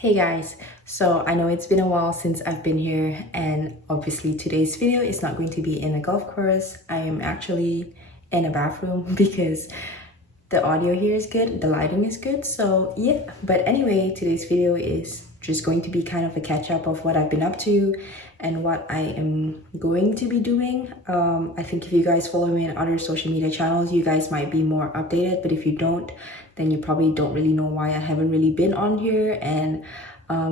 Hey guys, so I know it's been a while since I've been here, and obviously today's video is not going to be in a golf course. I am actually in a bathroom because the audio here is good, the lighting is good, so yeah. But anyway, today's video is just going to be kind of a catch-up of what I've been up to and what I am going to be doing. I think if you guys follow me on other social media channels, you guys might be more updated, but if you don't, then you probably don't really know why I haven't really been on here. And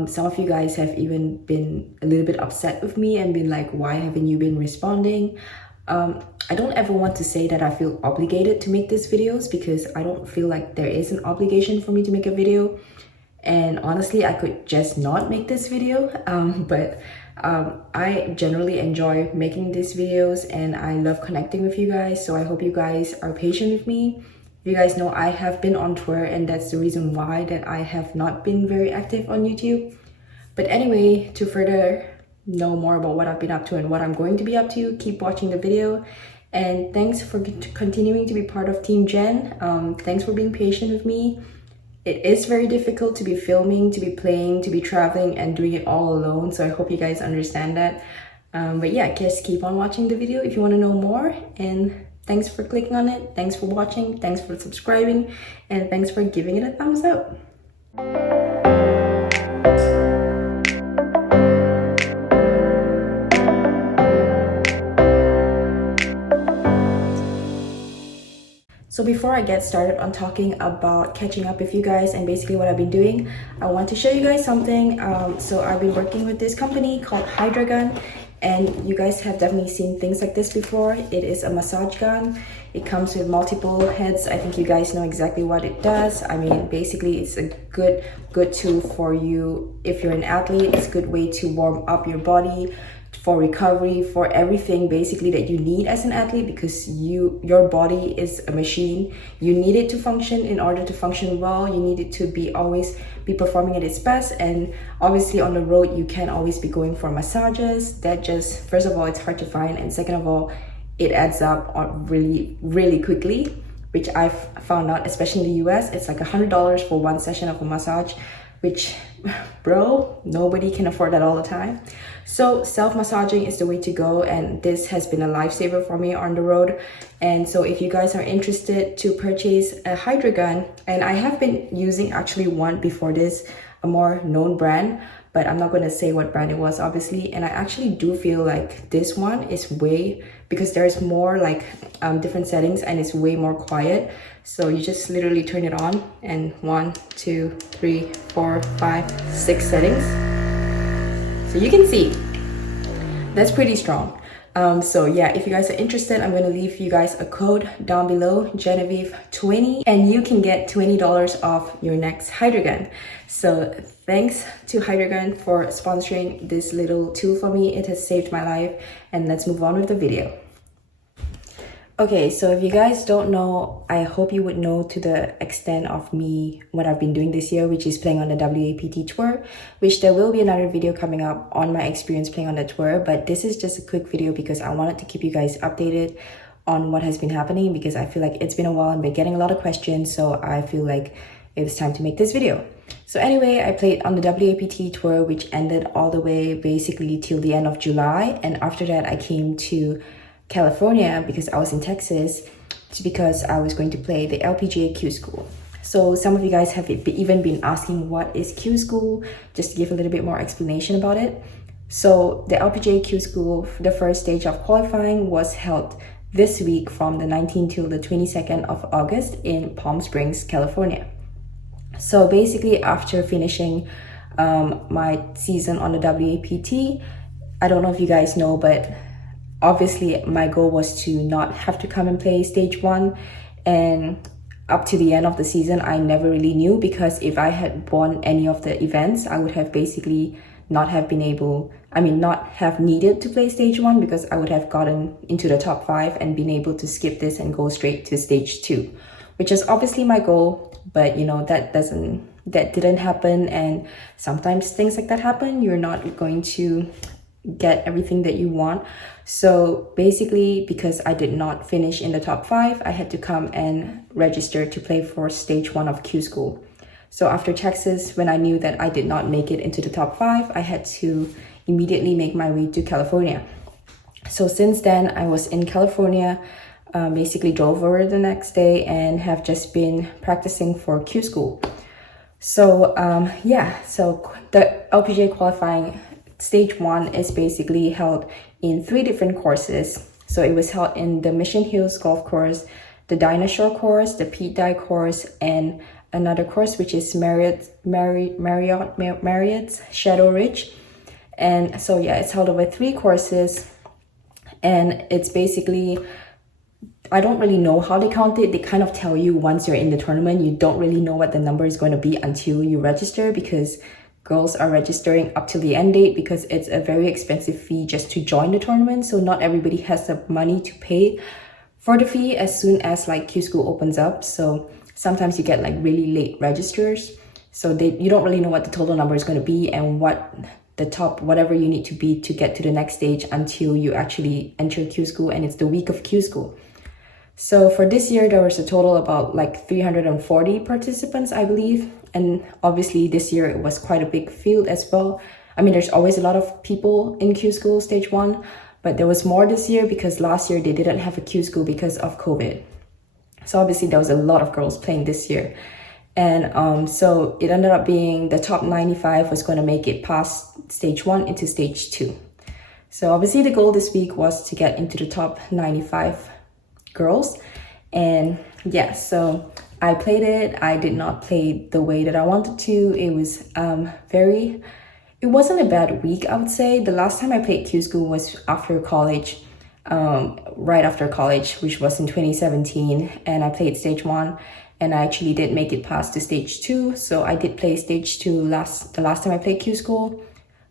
some of you guys have even been a little bit upset with me and been like, why haven't you been responding? I don't ever want to say that I feel obligated to make these videos, because I don't feel like there is an obligation for me to make a video. And honestly, I could just not make this video, but I generally enjoy making these videos and I love connecting with you guys, so I hope you guys are patient with me. You guys know I have been on tour, and that's the reason why that I have not been very active on YouTube. But anyway, to further know more about what I've been up to and what I'm going to be up to, keep watching the video. And thanks for continuing to be part of Team Jen. Thanks for being patient with me. It is very difficult to be filming, to be playing, to be traveling and doing it all alone, so I hope you guys understand that. But yeah, just keep on watching the video if you want to know more, and thanks for clicking on it, thanks for watching, thanks for subscribing, and thanks for giving it a thumbs up. So before I get started on talking about catching up with you guys and basically what I've been doing, I want to show you guys something. So I've been working with this company called Hydragun, and you guys have definitely seen things like this before. It is a massage gun. It comes with multiple heads. I think you guys know exactly what it does. I mean, basically it's a good tool for you if you're an athlete. It's a good way to warm up your body, for recovery, for everything basically that you need as an athlete, because your body is a machine. You need it to function. In order to function well, you need it to be always be performing at its best. And obviously on the road you can't always be going for massages. That just, first of all, it's hard to find, and second of all, it adds up really quickly, which I've found out, especially in the US. It's like $100 for one session of a massage, which, bro, nobody can afford that all the time. So self-massaging is the way to go, and this has been a lifesaver for me on the road. And so if you guys are interested to purchase a Hydragun, and I have been using actually one before this, a more known brand, but I'm not going to say what brand it was, obviously. And I actually do feel like this one is way, because there's more like different settings and it's way more quiet. So you just literally turn it on, and 1, 2, 3, 4, 5, 6 settings. So you can see that's pretty strong. So yeah, if you guys are interested, I'm going to leave you guys a code down below, Genevieve20, and you can get $20 off your next Hydragun. So thanks to Hydragun for sponsoring this little tool for me. It has saved my life, and let's move on with the video. Okay, so if you guys don't know, I hope you would know to the extent of me what I've been doing this year, which is playing on the WAPT tour, which there will be another video coming up on my experience playing on the tour, but this is just a quick video because I wanted to keep you guys updated on what has been happening, because I feel like it's been a while and been getting a lot of questions, so I feel like it was time to make this video. So anyway, I played on the WAPT tour, which ended all the way basically till the end of July, and after that I came to California because I was in Texas, because I was going to play the LPGA Q School. So some of you guys have even been asking what is Q School, just to give a little bit more explanation about it. So the LPGA Q School, the first stage of qualifying was held this week from the 19th till the 22nd of August in Palm Springs, California. So basically after finishing my season on the WAPT, I don't know if you guys know, but obviously my goal was to not have to come and play stage 1, and up to the end of the season I never really knew, because if I had won any of the events, I would have basically not have needed to play stage 1, because I would have gotten into the top 5 and been able to skip this and go straight to stage 2, which is obviously my goal. But you know, that didn't happen, and sometimes things like that happen. You're not going to get everything that you want. So basically, because I did not finish in the top 5, I had to come and register to play for stage 1 of Q School. So after Texas, when I knew that I did not make it into the top 5, I had to immediately make my way to California. So since then, I was in California, basically drove over the next day and have just been practicing for Q school. So yeah, so the LPGA qualifying stage 1 is basically held in 3 different courses. So it was held in the Mission Hills golf course, the Dinosaur course, the Pete Dye course, and another course which is Marriott's Shadow Ridge. And so yeah, it's held over 3 courses, and it's basically, I don't really know how they count it. They kind of tell you once you're in the tournament. You don't really know what the number is going to be until you register, because girls are registering up till the end date because it's a very expensive fee just to join the tournament. So not everybody has the money to pay for the fee as soon as like Q school opens up. So sometimes you get like really late registers. So you don't really know what the total number is going to be and what the top, whatever you need to be to get to the next stage until you actually enter Q school, and it's the week of Q school. So for this year, there was a total about like 340 participants, I believe. And obviously this year it was quite a big field as well. I mean, there's always a lot of people in Q school stage 1, but there was more this year because last year they didn't have a Q school because of COVID. So obviously there was a lot of girls playing this year. And so it ended up being the top 95 was going to make it past stage 1 into stage 2. So obviously the goal this week was to get into the top 95 girls. And yeah, so I played it. I did not play the way that I wanted to. It was it wasn't a bad week, I would say. The last time I played Q school was after college, right after college, which was in 2017. And I played stage 1. And I actually did make it past to stage 2. So I did play stage 2 the last time I played Q school.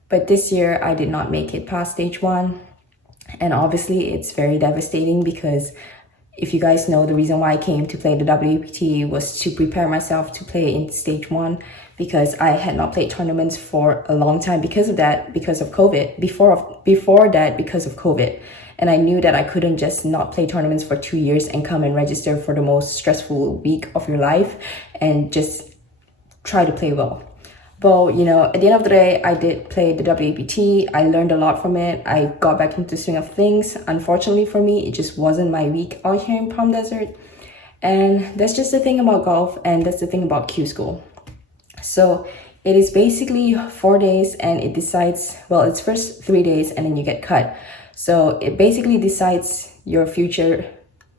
But this year I did not make it past stage 1. And obviously it's very devastating because if you guys know, the reason why I came to play the WAPT was to prepare myself to play in stage 1, because I had not played tournaments for a long time because of COVID. Before that, because of COVID. And I knew that I couldn't just not play tournaments for 2 years and come and register for the most stressful week of your life and just try to play well. But, you know, at the end of the day, I did play the WAPT. I learned a lot from it. I got back into the swing of things. Unfortunately for me, it just wasn't my week out here in Palm Desert. And that's just the thing about golf, and that's the thing about Q school. So it is basically 4 days, and it decides, well, it's first 3 days and then you get cut. So it basically decides your future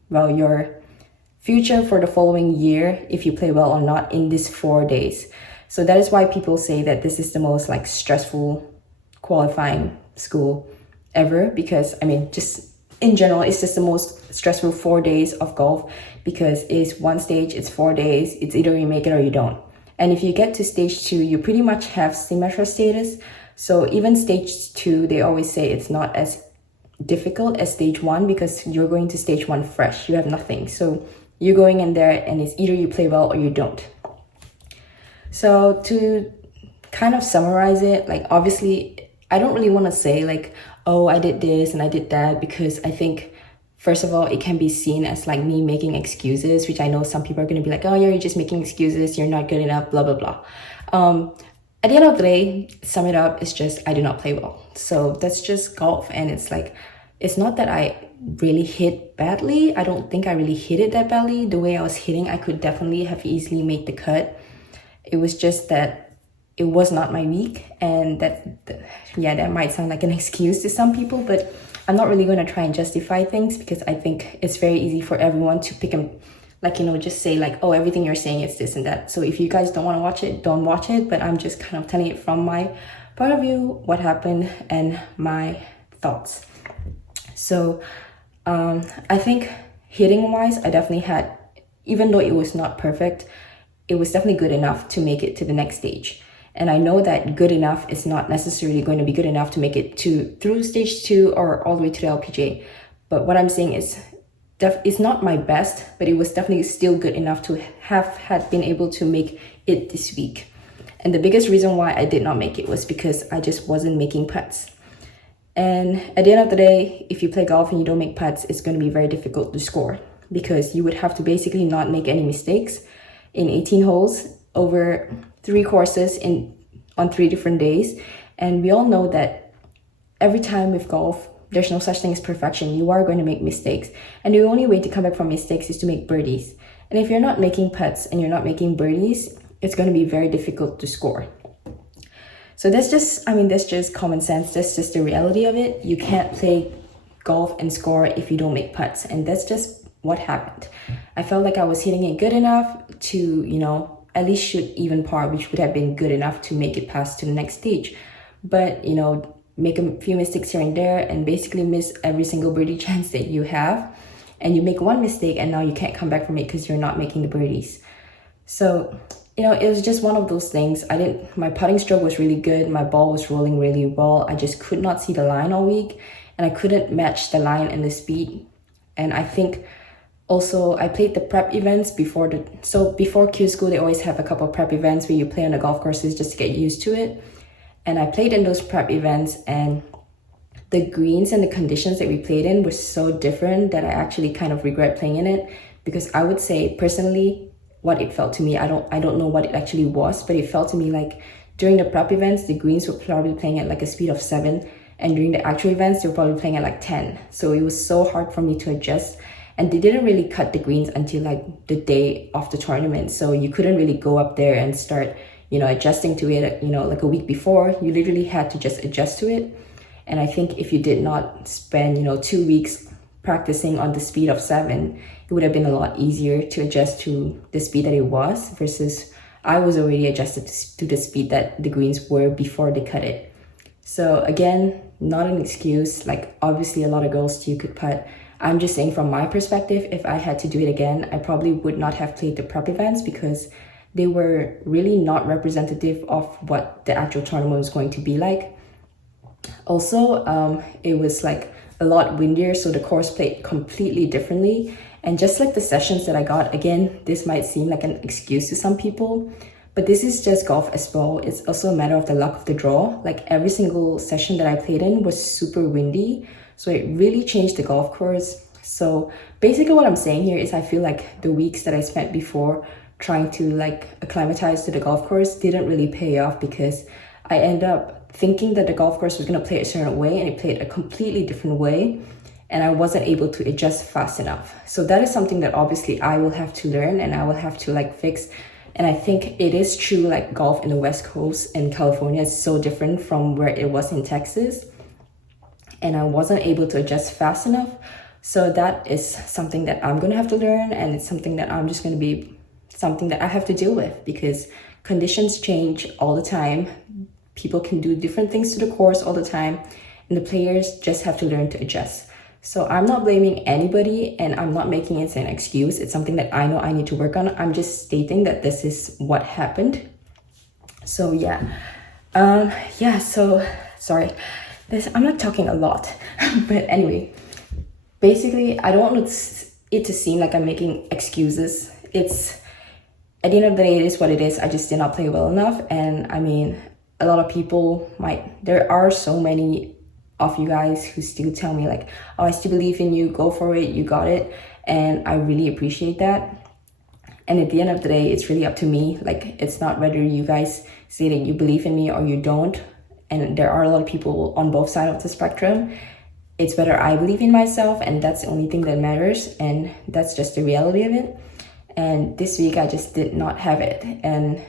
for the following year, if you play well or not in these 4 days. So that is why people say that this is the most like stressful qualifying school ever, because I mean, just in general, it's just the most stressful 4 days of golf, because it's one stage, it's 4 days, it's either you make it or you don't. And if you get to stage 2, you pretty much have Symetra status. So even stage 2, they always say it's not as difficult as stage 1, because you're going to stage 1 fresh, you have nothing. So you're going in there and it's either you play well or you don't. So to kind of summarize it, like obviously I don't really want to say like, oh, I did this and I did that, because I think first of all, it can be seen as like me making excuses, which I know some people are going to be like, oh yeah, you're just making excuses, you're not good enough, blah blah blah. At the end of the day, sum it up, it's just I do not play well. So that's just golf. And it's like, it's not that I really hit badly. I don't think I really hit it that badly. The way I was hitting, I could definitely have easily made the cut. It was just that it was not my week. And that might sound like an excuse to some people, but I'm not really going to try and justify things, because I think it's very easy for everyone to pick and like, you know, just say like, oh, everything you're saying is this and that. So if you guys don't want to watch it, don't watch it. But I'm just kind of telling it from my point of view, what happened and my thoughts. So I think hitting wise, I definitely had, even though it was not perfect, it was definitely good enough to make it to the next stage. And I know that good enough is not necessarily going to be good enough to make it through stage 2 or all the way to the LPGA. But what I'm saying is, it's not my best, but it was definitely still good enough to had been able to make it this week. And the biggest reason why I did not make it was because I just wasn't making putts. And at the end of the day, if you play golf and you don't make putts, it's going to be very difficult to score, because you would have to basically not make any mistakes in 18 holes. over 3 courses on 3 different days. And we all know that every time with golf, there's no such thing as perfection. You are going to make mistakes. And the only way to come back from mistakes is to make birdies. And if you're not making putts and you're not making birdies, it's going to be very difficult to score. So that's just common sense. That's just the reality of it. You can't play golf and score if you don't make putts. And that's just what happened. I felt like I was hitting it good enough to, at least shoot even par, which would have been good enough to make it past to the next stage. But, make a few mistakes here and there and basically miss every single birdie chance that you have. And you make one mistake and now you can't come back from it because you're not making the birdies. So, it was just one of those things. My putting stroke was really good. My ball was rolling really well. I just could not see the line all week and I couldn't match the line and the speed. And I think also I played the prep events before Q school, they always have a couple of prep events where you play on the golf courses just to get used to it. And I played in those prep events and the greens and the conditions that we played in were so different that I actually kind of regret playing in it, because I would say personally what it felt to me, I don't know what it actually was, but it felt to me like during the prep events, the greens were probably playing at like a speed of 7, and during the actual events, they were probably playing at like 10. So it was so hard for me to adjust. And they didn't really cut the greens until like the day of the tournament. So you couldn't really go up there and start adjusting to it, like a week before. You literally had to just adjust to it. And I think if you did not spend, 2 weeks practicing on the speed of 7, it would have been a lot easier to adjust to the speed that it was, versus I was already adjusted to the speed that the greens were before they cut it. So again, not an excuse. Like obviously a lot of girls still could putt. I'm just saying from my perspective, if I had to do it again, I probably would not have played the prep events because they were really not representative of what the actual tournament was going to be like. Also, it was like a lot windier, so the course played completely differently. And just like the sessions that I got, again, this might seem like an excuse to some people, but this is just golf as well. It's also a matter of the luck of the draw. Like every single session that I played in was super windy, so it really changed the golf course. So basically what I'm saying here is I feel like the weeks that I spent before trying to like acclimatize to the golf course didn't really pay off, because I ended up thinking that the golf course was going to play a certain way and it played a completely different way, and I wasn't able to adjust fast enough. So that is something that obviously I will have to learn and I will have to like fix. And I think it is true, like golf in the West Coast and California is so different from where it was in Texas, and I wasn't able to adjust fast enough. So that is something that I'm going to have to learn, and it's something that I'm just going to be something that I have to deal with, because conditions change all the time. People can do different things to the course all the time, and the players just have to learn to adjust. So I'm not blaming anybody, and I'm not making it an excuse. It's something that I know I need to work on. I'm just stating that this is what happened. So yeah. So sorry. I'm not talking a lot, but anyway, basically, I don't want it to seem like I'm making excuses. It's, at the end of the day, it is what it is. I just did not play well enough. And I mean, a lot of people there are so many of you guys who still tell me like, oh, I still believe in you, go for it, you got it. And I really appreciate that. And at the end of the day, it's really up to me. Like, it's not whether you guys say that you believe in me or you don't. And there are a lot of people on both sides of the spectrum. It's whether I believe in myself, and that's the only thing that matters. And that's just the reality of it. And this week I just did not have it. And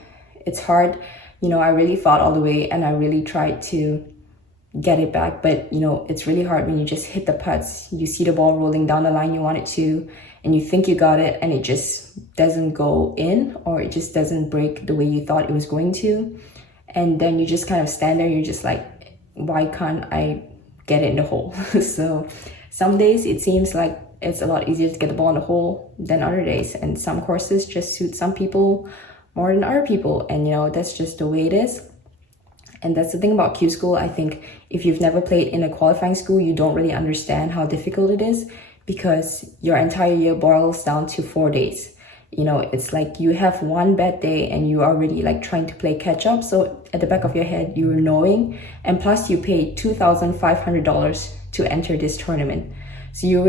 it's hard. I really fought all the way and I really tried to get it back. But, it's really hard when you just hit the putts. You see the ball rolling down the line you want it to, and you think you got it, and it just doesn't go in, or it just doesn't break the way you thought it was going to. And then you just kind of stand there, you're just like, why can't I get it in the hole? So some days it seems like it's a lot easier to get the ball in the hole than other days. And some courses just suit some people more than other people. And that's just the way it is. And that's the thing about Q school. I think if you've never played in a qualifying school, you don't really understand how difficult it is, because your entire year boils down to 4 days. It's like you have one bad day and you are already like trying to play catch up. So at the back of your head, you're knowing, and plus you pay $2,500 to enter this tournament. So you're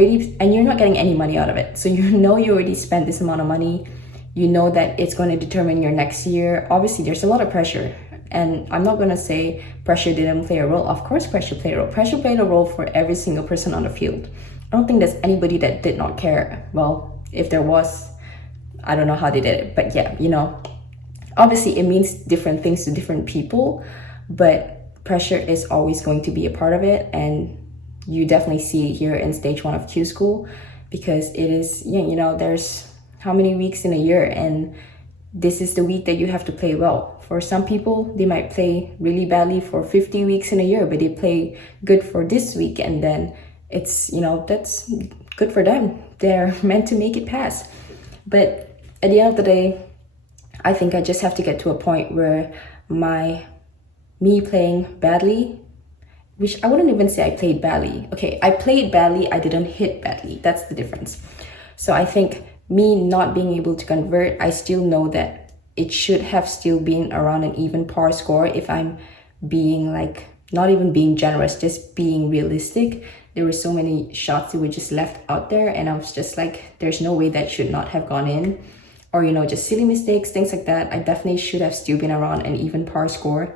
not getting any money out of it. So you already spent this amount of money. you know that it's going to determine your next year. Obviously, there's a lot of pressure. And I'm not going to say pressure didn't play a role. Of course, pressure played a role. Pressure played a role for every single person on the field. I don't think there's anybody that did not care. Well, if there was, I don't know how they did it. But yeah, you know, obviously it means different things to different people. But pressure is always going to be a part of it. And you definitely see it here in stage 1 of Q school, because it is, you know, there's how many weeks in a year, and this is the week that you have to play well. For some people, they might play really badly for 50 weeks in a year, but they play good for this week, and then it's, you know, that's good for them. They're meant to make it pass. But at the end of the day, I think I just have to get to a point where me playing badly, which I wouldn't even say I played badly. Okay, I played badly, I didn't hit badly. That's the difference. So I think me not being able to convert, I still know that it should have still been around an even par score if I'm being like, not even being generous, just being realistic. There were so many shots that were just left out there, and I was just like, there's no way that should not have gone in. Or, you know, just silly mistakes, things like that. I definitely should have still been around an even par score.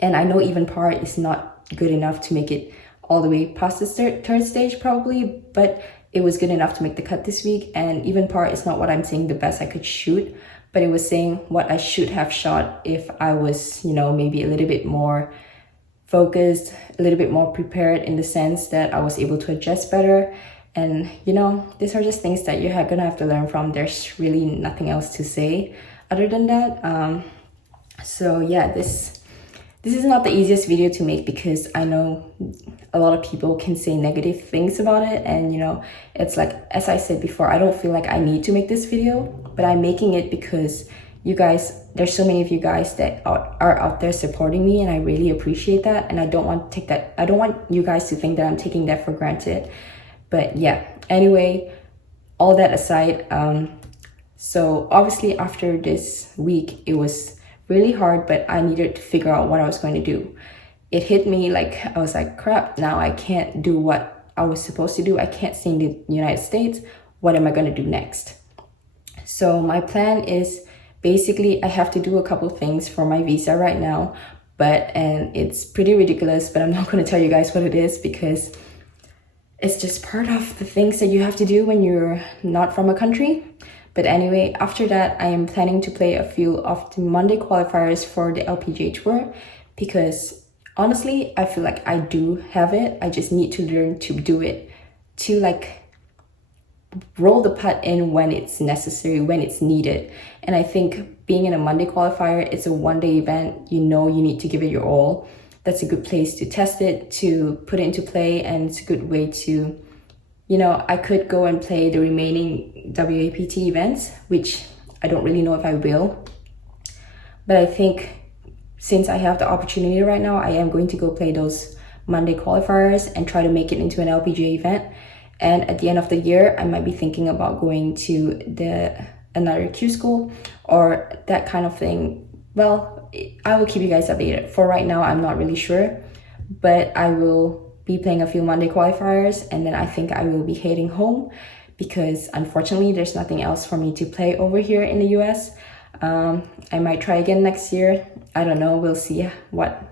And I know even par is not good enough to make it all the way past the third stage probably, but it was good enough to make the cut this week. And even par is not what I'm saying the best I could shoot, but it was saying what I should have shot if I was, you know, maybe a little bit more focused, a little bit more prepared, in the sense that I was able to adjust better. And, you know, these are just things that you're gonna have to learn from. There's really nothing else to say other than that. So yeah, this is not the easiest video to make, because I know a lot of people can say negative things about it. And, you know, it's like, as I said before, I don't feel like I need to make this video, but I'm making it because you guys, there's so many of you guys that are out there supporting me, and I really appreciate that. And I don't want to take that, I don't want you guys to think that I'm taking that for granted. But yeah, anyway, all that aside, so obviously after this week, it was really hard, but I needed to figure out what I was going to do. It hit me like, I was like, crap, now I can't do what I was supposed to do. I can't stay in the United States. What am I going to do next? So my plan is basically I have to do a couple things for my visa right now, and it's pretty ridiculous, but I'm not going to tell you guys what it is, because it's just part of the things that you have to do when you're not from a country. But anyway, after that, I am planning to play a few of the Monday qualifiers for the LPGA Tour, because honestly, I feel like I do have it. I just need to learn to do it, to like roll the putt in when it's necessary, when it's needed. And I think being in a Monday qualifier, it's a 1-day event. You know, you need to give it your all. That's a good place to test it, to put it into play, and it's a good way to, you know, I could go and play the remaining WAPT events, which I don't really know if I will. But I think since I have the opportunity right now, I am going to go play those Monday qualifiers and try to make it into an LPGA event. And at the end of the year, I might be thinking about going to another Q school or that kind of thing. Well, I will keep you guys updated. For right now, I'm not really sure, but I will be playing a few Monday qualifiers, and then I think I will be heading home, because unfortunately there's nothing else for me to play over here in the US. I might try again next year. I don't know. We'll see what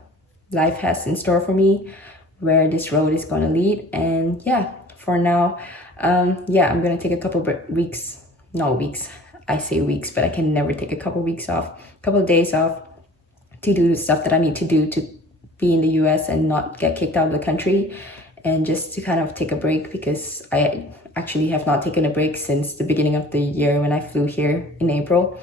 life has in store for me, where this road is going to lead. And yeah, for now, yeah, I'm going to take a couple weeks, no weeks, I say weeks, but I can never take a couple weeks off, couple of days off to do the stuff that I need to do to be in the US and not get kicked out of the country, and just to kind of take a break, because I actually have not taken a break since the beginning of the year when I flew here in April.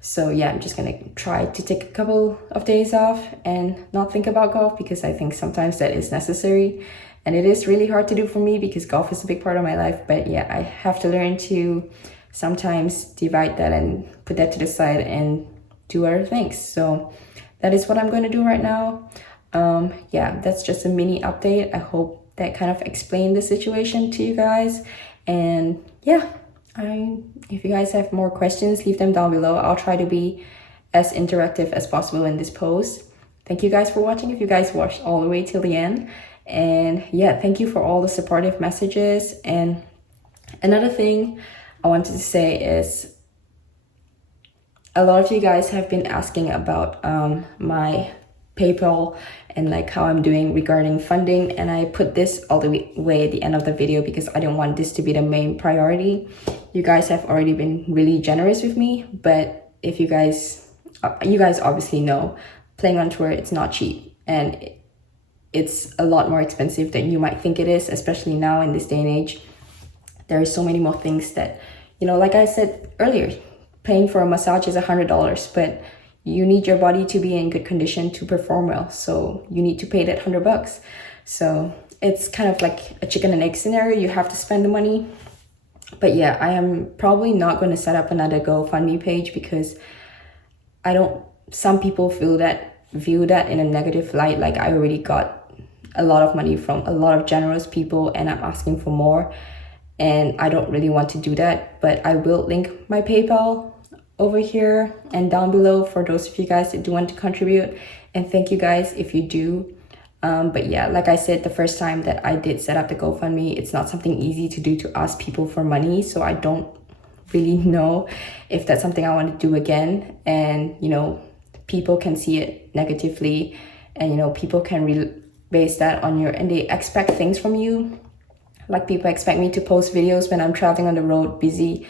So yeah, I'm just gonna try to take a couple of days off and not think about golf, because I think sometimes that is necessary, and it is really hard to do for me because golf is a big part of my life. But yeah, I have to learn to sometimes divide that and put that to the side and do other things. So that is what I'm going to do right now. Yeah, that's just a mini update. I hope that kind of explained the situation to you guys. And yeah, if you guys have more questions, leave them down below. I'll try to be as interactive as possible in this post. Thank you guys for watching, if you guys watched all the way till the end. And yeah, thank you for all the supportive messages. And another thing I wanted to say is, a lot of you guys have been asking about my PayPal and like how I'm doing regarding funding, and I put this all the way at the end of the video because I don't want this to be the main priority. You guys have already been really generous with me, but if you guys obviously know playing on tour, it's not cheap, and it's a lot more expensive than you might think it is, especially now in this day and age. There are so many more things that, you know, like I said earlier, paying for a massage is $100, but you need your body to be in good condition to perform well, so you need to pay that $100. So it's kind of like a chicken and egg scenario. You have to spend the money. But yeah, I am probably not going to set up another GoFundMe page because some people view that in a negative light, like I already got a lot of money from a lot of generous people and I'm asking for more, and I don't really want to do that. But I will link my PayPal over here and down below for those of you guys that do want to contribute, and thank you guys if you do. But yeah, like I said, the first time that I did set up the GoFundMe, it's not something easy to do, to ask people for money, so I don't really know if that's something I want to do again. And you know, people can see it negatively, and you know, people can base that on and they expect things from you. Like people expect me to post videos when I'm traveling on the road, busy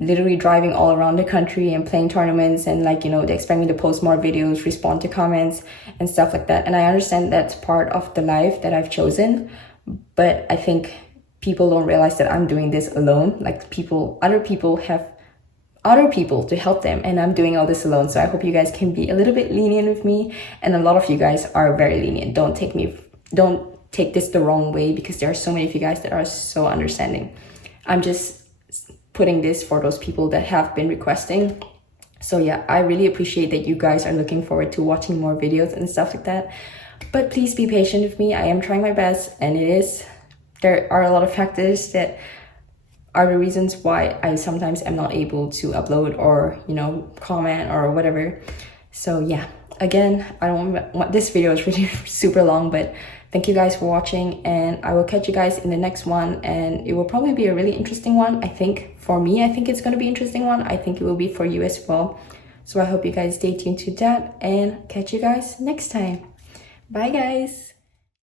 literally driving all around the country and playing tournaments, and like, you know, they expect me to post more videos, respond to comments and stuff like that. And I understand that's part of the life that I've chosen, but I think people don't realize that I'm doing this alone. Like other people have other people to help them, and I'm doing all this alone. So I hope you guys can be a little bit lenient with me, and a lot of you guys are very lenient. Don't take this the wrong way, because there are so many of you guys that are so understanding. I'm just putting this for those people that have been requesting. So yeah, I really appreciate that you guys are looking forward to watching more videos and stuff like that. But please be patient with me. I am trying my best, and there are a lot of factors that are the reasons why I sometimes am not able to upload or, you know, comment or whatever. So yeah, again, I don't want this video is really super long, but thank you guys for watching, and I will catch you guys in the next one, and it will probably be a really interesting one. I think for me, I think it's going to be an interesting one. I think it will be for you as well. So I hope you guys stay tuned to that, and catch you guys next time. Bye guys.